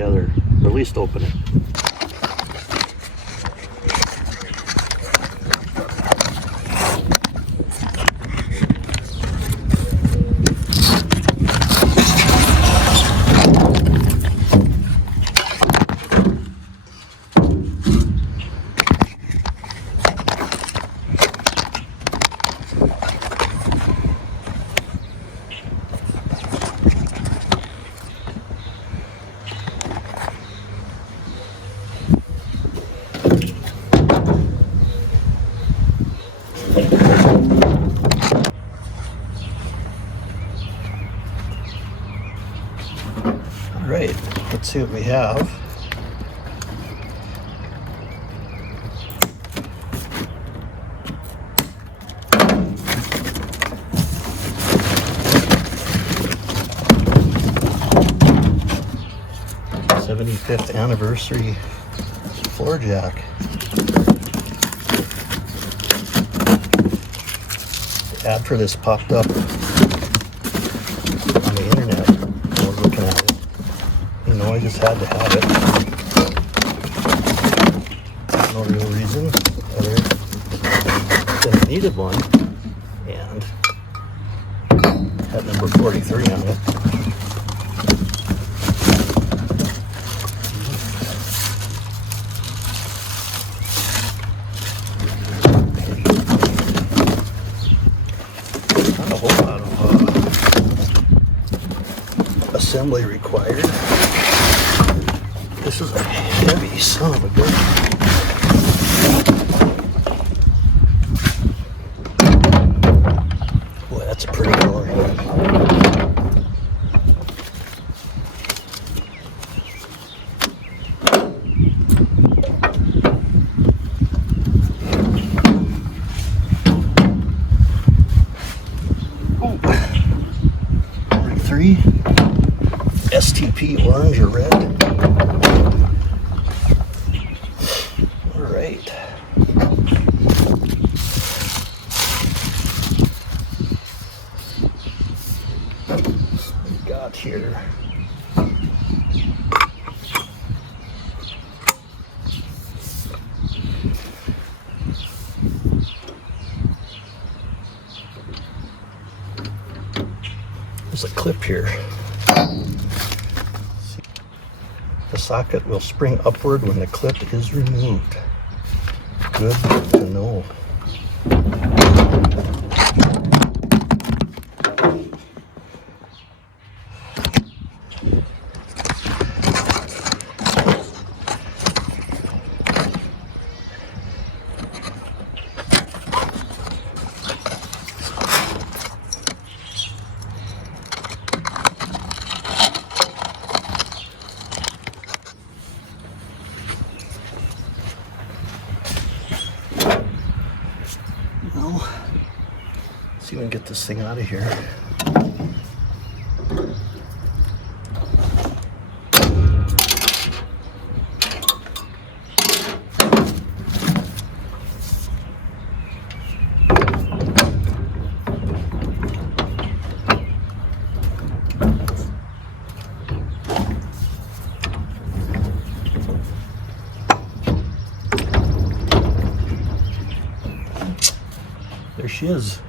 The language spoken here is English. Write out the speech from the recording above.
together, or at least open it. Alright, let's see what we have. '75th anniversary floor jack. The ad for this popped up on the internet. I was looking at it. You know, I just had to have it. No real reason other than I needed one, and had number 43 on it. Not a whole lot of assembly required. This is a heavy son of a gun. Boy, that's a pretty color. Oh, 43 STP orange or red. All right. What we got here? There's a clip here. The socket will spring upward when the clip is removed. Good to know. Well, see if we can get this thing out of here. There she is.